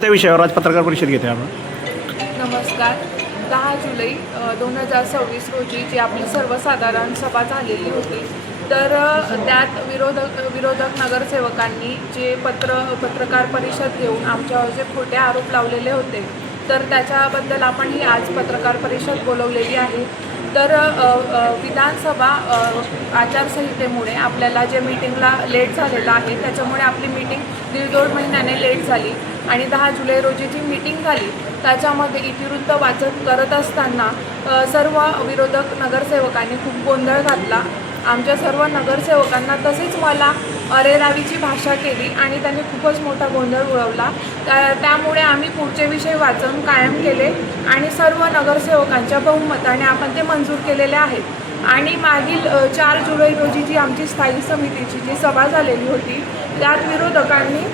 त्या विषयावर आज पत्रकार परिषद घेते आपण. नमस्कार. 10 जुलै 2026 रोजी जी आपली सर्वसाधारण सभा झालेली होती, तर त्यात विरोधक नगरसेवकांनी जे पत्रकार परिषद घेऊन आमच्यावर जे खोटे आरोप लावलेले होते, तर त्याच्याबद्दल आपण ही आज पत्रकार परिषद बोलवलेली आहे. तर विधानसभा आचारसंहितेमुळे आपल्याला जे मीटिंगला लेट झालेलं आहे, त्याच्यामुळे आपली मीटिंग 1.5 महिन्याने लेट झाली आणि 10 जुलै रोजी जी मीटिंग झाली त्याच्यामध्ये इतिवृत्त वाचन करत असताना सर्व विरोधक नगरसेवकांनी खूप गोंधळ घातला. आमच्या सर्व नगरसेवकांना तसेच मला अरेरावीची भाषा केली आणि त्यांनी खूपच मोठा गोंधळ उडवला. त्यामुळे आम्ही पुढचे विषय वाचन कायम केले आणि सर्व नगरसेवकांच्या बहुमताने आपण ते मंजूर केलेले आहेत. आणि मागील 4 जुलै रोजी जी आमची स्थायी समितीची जी सभा झालेली होती, त्यात विरोधकांनी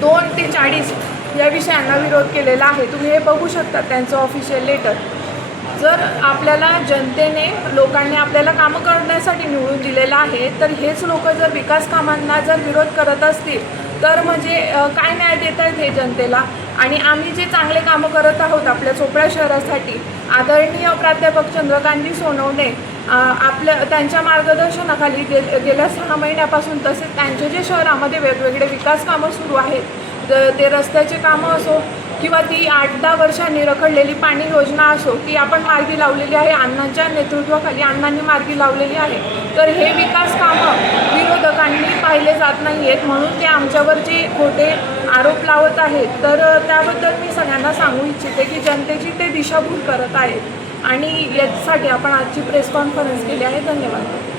2 ते 40 या विषयांना विरोध केलेला आहे. तुम्ही हे बघू शकता त्यांचं ऑफिशियल लेटर. जर आपल्याला जनतेने लोकांनी आपल्याला कामं करण्यासाठी निवडून दिलेलं आहे, तर हेच लोक जर विकास कामांना जर विरोध करत असतील तर म्हणजे काय न्याय देत आहेत हे जनतेला. आणि आम्ही जे चांगले कामं करत आहोत आपल्या चोपडा शहरासाठी, आदरणीय प्राध्यापक चंद्रकांतजी सोनवणे त्यांच्या मार्गदर्शनाखाली गेल्या 6 महिन्यापासून, तसेच त्यांचे जे शहरामध्ये वेगवेगळे विकास कामं सुरू आहेत, ते रस्त्याचे कामं असो किंवा ती 8-10 वर्षांनी रखडलेली पाणी योजना असो, ती आपण मार्गी लावलेली आहे. अण्णांच्या नेतृत्वाखाली अण्णांनी मार्गी लावलेली आहे. तर हे विकास कामं विरोधकांनी पाहिले जात नाही आहेत, म्हणून ते आमच्यावर जे खोटे आरोप लावत आहेत. तर त्याबद्दल मी सगळ्यांना सांगू इच्छिते की जनतेची ते दिशाभूल करत आहेत आणि यासाठी आपण आजची प्रेस कॉन्फरन्स केली आहे. धन्यवाद.